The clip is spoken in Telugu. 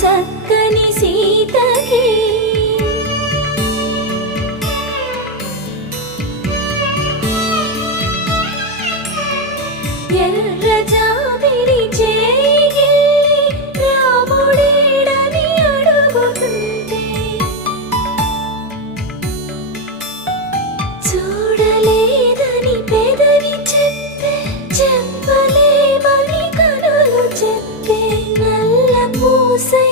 చక్కని సీతకి ఎర్ర జాబిలి చేయి రాముడేడని అడుగుతుంటే చూడలేదని పెదవి చెప్పే చెప్పలేమని కనులు చెప్పే నల్ల పూసై